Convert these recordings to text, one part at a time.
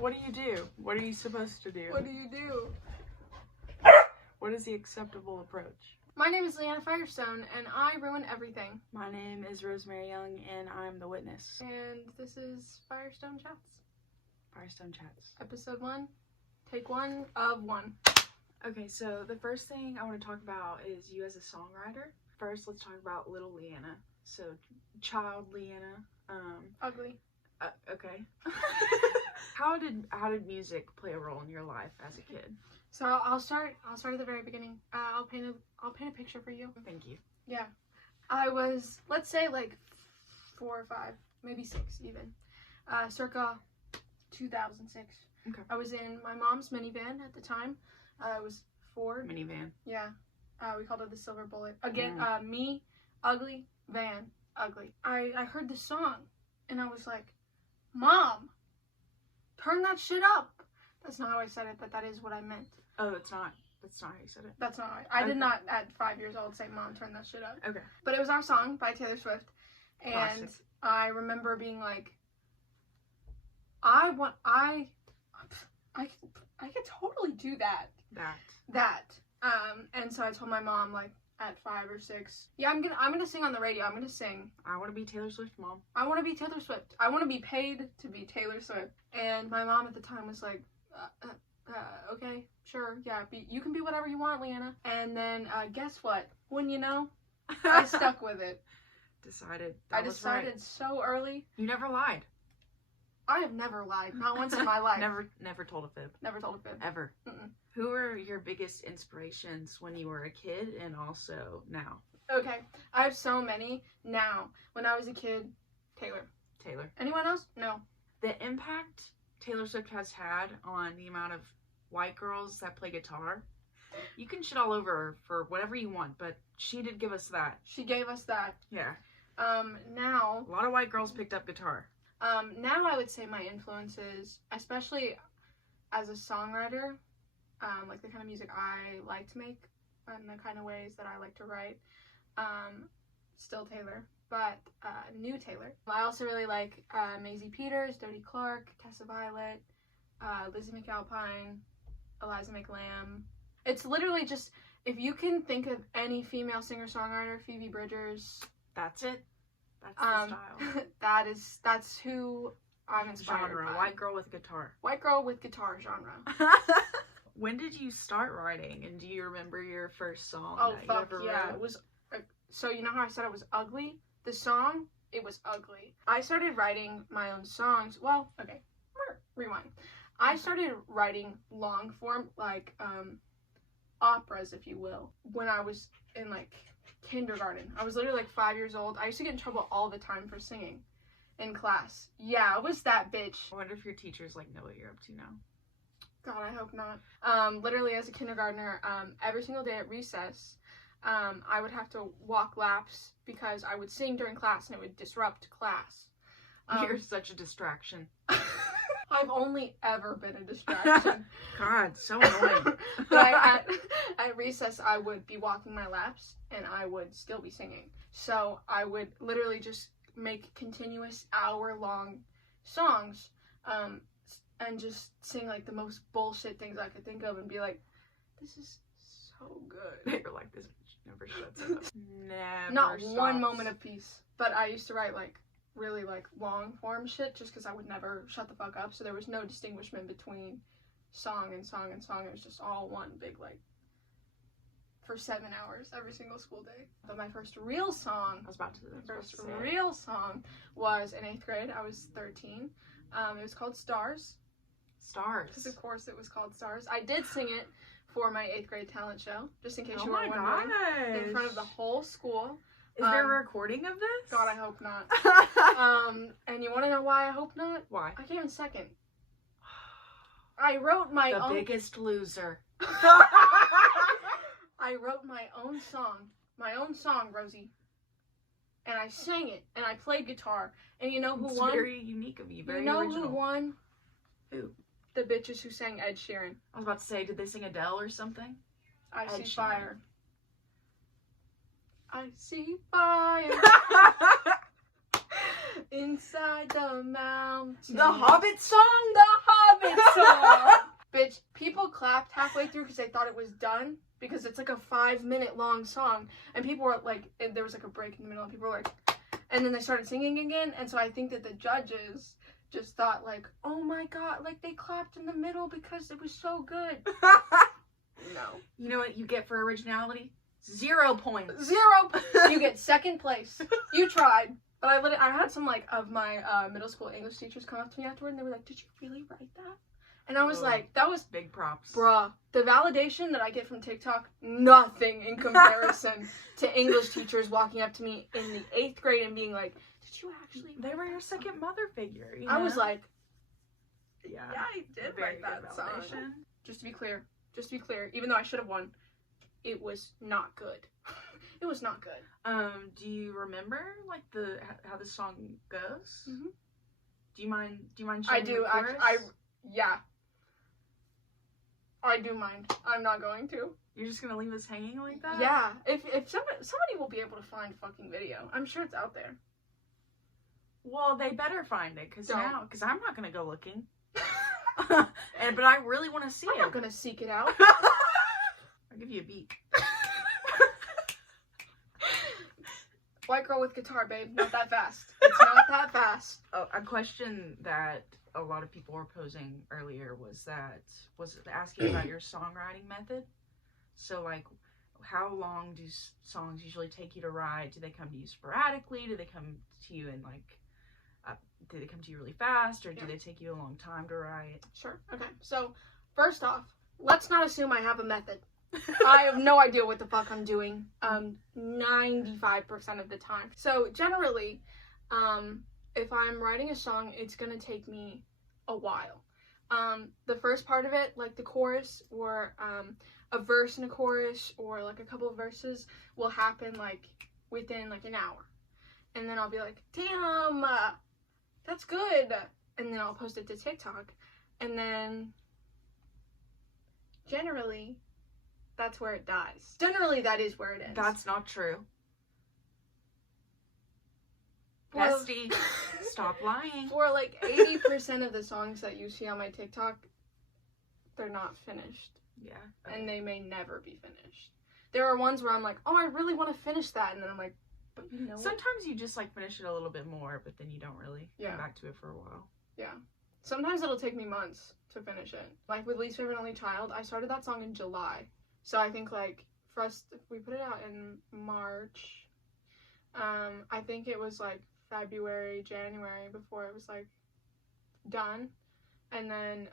What do you do? What are you supposed to do? What do you do? What is the acceptable approach? My name is Leanna Firestone, and I ruin everything. My name is Rosemary Young, and I'm the witness. And this is Firestone Chats. Firestone Chats. Episode 1, take 1 of 1. Okay, so the first thing I want to talk about is you as a songwriter. First, let's talk about little Leanna. So, child Leanna. Ugly. Okay. How did music play a role in your life as a kid? So I'll start at the very beginning. I'll paint a picture for you. Thank you. Yeah. I was, let's say, like 4 or 5, maybe 6 even. Circa 2006. Okay. I was in my mom's minivan at the time. I was 4. Minivan. Yeah. We called it the Silver Bullet. Again, me, ugly, van, ugly. I heard this song, and I was like, Mom, turn that shit up. That's not how I said it, but that is what I meant. Oh, that's not how you said it. That's not how I did not at 5 years old say, Mom, turn that shit up. Okay. But it was our song by Taylor Swift. And Classic. I remember being like, I could totally do that. And so I told my mom, like, at 5 or 6, yeah, I'm gonna sing on the radio. I'm gonna sing. I want to be Taylor Swift, Mom. I want to be Taylor Swift. I want to be paid to be Taylor Swift. And my mom at the time was like, okay, sure, yeah, you can be whatever you want, Leanna. And then guess what? When you know, I stuck with it. I decided right. So early. You never lied. I have never lied, not once in my life. Never told a fib. Never told a fib. Ever. Mm-mm. Who were your biggest inspirations when you were a kid and also now? Okay, I have so many now. When I was a kid, Taylor. Anyone else? No. The impact Taylor Swift has had on the amount of white girls that play guitar. You can shit all over her for whatever you want, but she did give us that. She gave us that. Yeah. Now. A lot of white girls picked up guitar. Now I would say my influences, especially as a songwriter, like the kind of music I like to make and the kind of ways that I like to write, still Taylor, but new Taylor. I also really like Maisie Peters, Dodie Clark, Tessa Violet, Lizzie McAlpine, Eliza McLamb. It's literally just, if you can think of any female singer-songwriter, Phoebe Bridgers. That's it. That's the style. That's who I'm inspired genre, by. white girl with guitar. White girl with guitar genre. When did you start writing, and do you remember your first song? Oh, that fuck you ever yeah. wrote? It was, so you know how I said it was ugly? The song, it was ugly. I started writing my own songs. Well, okay, rewind. I started writing long form, like, operas, if you will, when I was in, like, kindergarten. I was literally like 5 years old. I used to get in trouble all the time for singing in class. Yeah, I was that bitch. I wonder if your teachers like know what you're up to now. God, I hope not. Literally as a kindergartner, every single day at recess, I would have to walk laps because I would sing during class and it would disrupt class. You're such a distraction. I've only ever been a distraction. God, so annoying. But at recess, I would be walking my laps, and I would still be singing. So I would literally just make continuous hour-long songs, and just sing, like, the most bullshit things I could think of, and be like, this is so good. You're like, this bitch never shuts up. Never Not stops. one moment of peace. But I used to write, like, really, like, long form shit just because I would never shut the fuck up, so there was no distinguishment between song and song and song. It was just all one big, like, for 7 hours every single school day. But my first real song was in 8th grade. I was 13. It was called Stars. Because of course it was called Stars. I did sing it for my 8th grade talent show, just in case you were wondering, in front of the whole school. Is there a recording of this? God, I hope not. And you want to know why I hope not? Why? I came in second. I wrote my own... The biggest loser. I wrote my own song, Rosie. And I sang it, and I played guitar. And you know who won? It's very unique of you, very original. original. Who won? Who? The bitches who sang Ed Sheeran. I was about to say, did they sing Adele or something? I Ed see Sheeran. fire. I see fire inside the mountain. The Hobbit song? The Hobbit it so long. Bitch, people clapped halfway through because they thought it was done. Because it's like a 5-minute long song. And people were like, there was like a break in the middle and people were like, and then they started singing again. And so I think that the judges just thought like, oh my god, like they clapped in the middle because it was so good. No. You know what you get for originality? 0 points. 0. You get second place. You tried. But I had some like of my middle school English teachers come up to me afterward and they were like, did you really write that? And I was like, that was big props. Bruh. The validation that I get from TikTok, nothing in comparison to English teachers walking up to me in the 8th grade and being like, did you actually They were your second mother figure, you I know? was like, yeah, I did very write that good song. validation. Just to be clear, even though I should have won, it was not good. It was not good. Do you remember like how the song goes? Mm-hmm. Do you mind sharing I do. the chorus? Yeah. I do mind. I'm not going to. You're just gonna leave us hanging like that? Yeah. If somebody will be able to find a fucking video. I'm sure it's out there. Well, they better find it, because Don't. I'm not gonna go looking. But I really want to see I'm it. not gonna seek it out. I'll give you a beak. White girl with guitar, babe. Not that fast. It's not that fast. Oh, a question that a lot of people were posing earlier was asking about your songwriting method. So, like, how long do songs usually take you to write? Do they come to you sporadically? Do they come to you in, like, do they come to you really fast? Or do they take you a long time to write? Sure. Okay. So, first off, let's not assume I have a method. I have no idea what the fuck I'm doing 95% of the time. So generally, if I'm writing a song, it's gonna take me a while. The first part of it, like the chorus or a verse and a chorus or like a couple of verses, will happen like within like an hour. And then I'll be like, damn, that's good. And then I'll post it to TikTok. And then generally, that's where it dies. Generally, that is where it ends. That's not true. Well, Bestie, stop lying. For like 80% of the songs that you see on my TikTok, they're not finished. Yeah. And they may never be finished. There are ones where I'm like, oh, I really want to finish that. And then I'm like, but you know what? Sometimes you just like finish it a little bit more, but then you don't really come back to it for a while. Yeah. Sometimes it'll take me months to finish it. Like with Least Favorite Only Child, I started that song in July. So I think like for us, we put it out in March. I think it was like February, January before it was like done. And then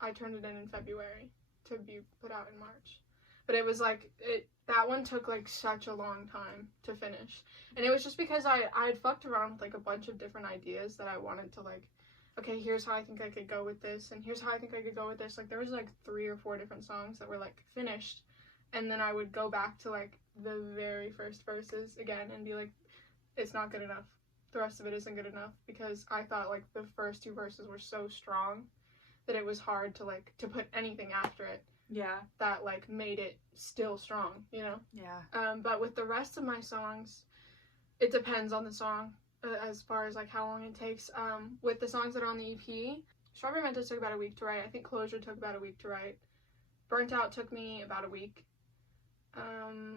I turned it in February to be put out in March. But it was like, that one took like such a long time to finish. And it was just because I had fucked around with like a bunch of different ideas that I wanted to like, okay, here's how I think I could go with this, and here's how I think I could go with this. Like, there was, like, 3 or 4 different songs that were, like, finished, and then I would go back to, like, the very first verses again and be like, it's not good enough. The rest of it isn't good enough, because I thought, like, the first 2 verses were so strong that it was hard to, like, to put anything after it. Yeah. That, like, made it still strong, you know? Yeah. But with the rest of my songs, it depends on the song. As far as like how long it takes. With the songs that are on the EP, Strawberry Mentos took about a week to write. I think Closure took about a week to write. Burnt Out took me about a week.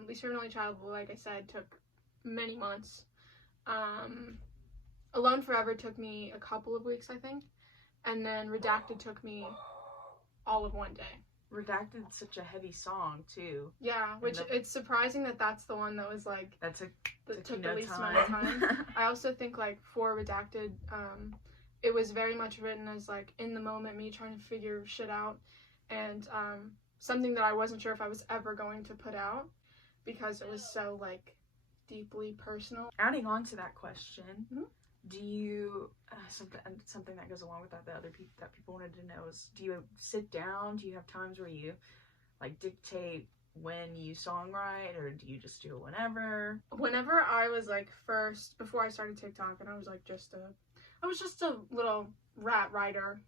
Least Favorite Only Child, like I said, took many months. Alone Forever took me a couple of weeks, I think. And then Redacted took me all of one day. Redacted's such a heavy song too. Yeah, which it's surprising that that's the one that was like that took the least amount of time. I also think like for Redacted, it was very much written as like in the moment, me trying to figure shit out, and something that I wasn't sure if I was ever going to put out because it was so like deeply personal. Adding on to that question, mm-hmm. Do you something that goes along with that people wanted to know is, do you sit down? Do you have times where you like dictate when you songwrite, or do you just do it whenever? Whenever I was like before I started TikTok, and I was just a little rat writer,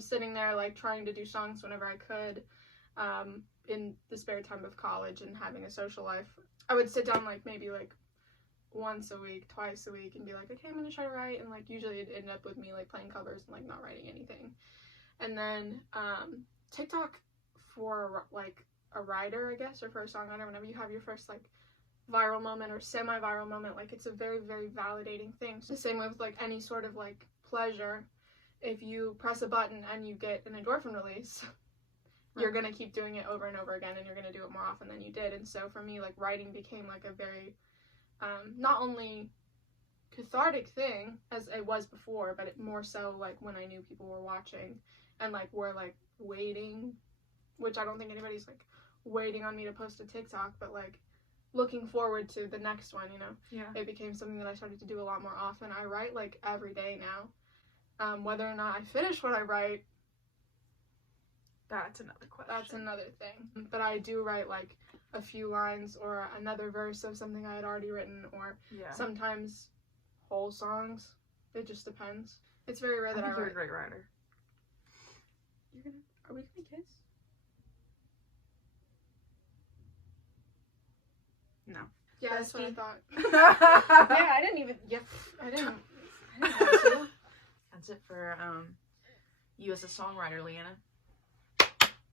sitting there like trying to do songs whenever I could, in the spare time of college and having a social life. I would sit down like maybe like once a week, twice a week, and be like, okay, I'm gonna try to write, and like usually it'd end up with me like playing covers and like not writing anything. And then TikTok for like a writer, I guess, or for a songwriter, whenever you have your first like viral moment or semi-viral moment, like it's a very, very validating thing. So the same with like any sort of like pleasure, if you press a button and you get an endorphin release, you're gonna keep doing it over and over again, and you're gonna do it more often than you did. And so for me, like writing became like a very not only cathartic thing as it was before, but it more so like when I knew people were watching and like were like waiting, which I don't think anybody's like waiting on me to post a TikTok, but like looking forward to the next one, you know. Yeah. It became something that I started to do a lot more often. I write like every day now. Whether or not I finish what I write, that's another question. That's another thing. But I do write like a few lines or another verse of something I had already written, or sometimes whole songs. It just depends. It's very rare that I write. You're a great writer. Are we gonna kiss? No. Yeah, that's what I thought. Yeah, I didn't want to. That's it for you as a songwriter, Leanna.